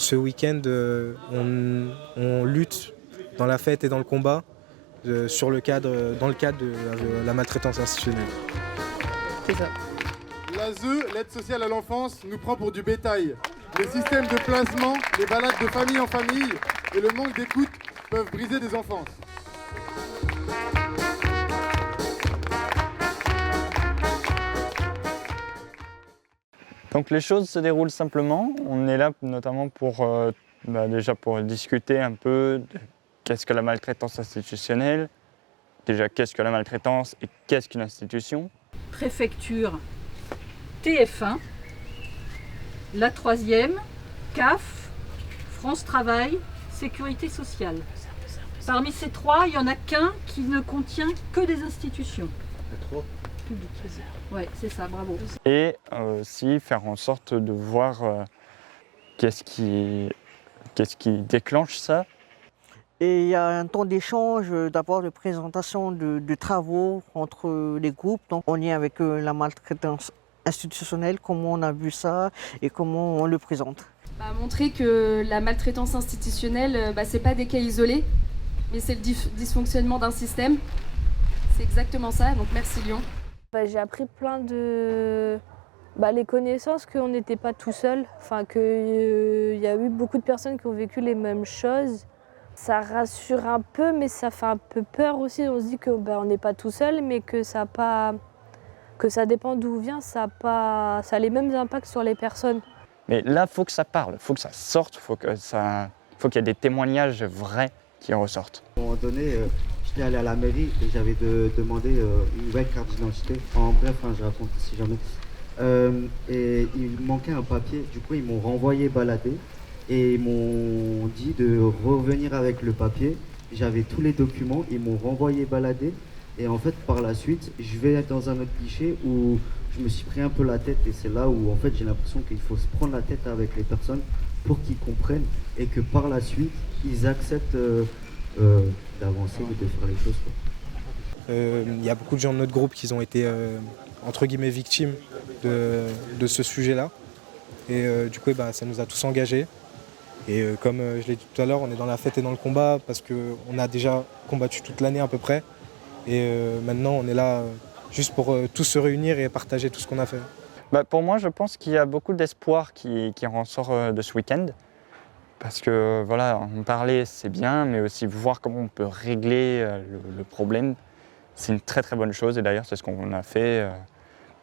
ce week-end, on lutte dans la fête et dans le combat dans le cadre de la maltraitance institutionnelle. C'est ça. L'ASE, l'aide sociale à l'enfance, nous prend pour du bétail. Les systèmes de placement, les balades de famille en famille et le manque d'écoute peuvent briser des enfances. Donc les choses se déroulent simplement. On est là notamment pour, déjà pour discuter un peu de qu'est-ce que la maltraitance institutionnelle, déjà qu'est-ce que la maltraitance et qu'est-ce qu'une institution. Préfecture TF1, la 3e, CAF, France Travail, Sécurité sociale. Parmi ces trois, il n'y en a qu'un qui ne contient que des institutions. Publiques. Ouais, c'est ça, bravo. Et aussi faire en sorte de voir qu'est-ce qui déclenche ça. Et il y a un temps d'échange, d'abord de présentation de travaux entre les groupes. Donc on est avec la maltraitance institutionnelle, comment on a vu ça et comment on le présente. Montrer que la maltraitance institutionnelle, c'est pas des cas isolés, mais c'est le dysfonctionnement d'un système. C'est exactement ça, donc merci Lyon. J'ai appris plein de les connaissances qu'on n'était pas tout seul, qu'il y a eu beaucoup de personnes qui ont vécu les mêmes choses. Ça rassure un peu, mais ça fait un peu peur aussi. On se dit que on n'est pas tout seul, mais que ça dépend d'où vient, ça a les mêmes impacts sur les personnes. Mais là, il faut que ça parle, il faut que ça sorte, faut qu'il y ait des témoignages vrais qui ressortent. À un moment donné, j'étais allé à la mairie et j'avais demandé une nouvelle carte d'identité. En bref, je raconte si jamais. Et il manquait un papier, du coup ils m'ont renvoyé balader et ils m'ont dit de revenir avec le papier. J'avais tous les documents, ils m'ont renvoyé balader et en fait par la suite je vais dans un autre guichet où je me suis pris un peu la tête et c'est là où en fait j'ai l'impression qu'il faut se prendre la tête avec les personnes pour qu'ils comprennent et que par la suite ils acceptent d'avancer ou de faire les choses. Il y a beaucoup de gens de notre groupe qui ont été entre guillemets victimes de ce sujet-là. Et du coup, ça nous a tous engagés. Et comme je l'ai dit tout à l'heure, on est dans la fête et dans le combat parce qu'on a déjà combattu toute l'année à peu près. Et maintenant, on est là juste pour tous se réunir et partager tout ce qu'on a fait. Pour moi, je pense qu'il y a beaucoup d'espoir qui ressort de ce week-end. Parce que voilà, en parler, c'est bien, mais aussi voir comment on peut régler le problème, c'est une très très bonne chose. Et d'ailleurs, c'est ce qu'on a fait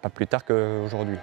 pas plus tard qu'aujourd'hui.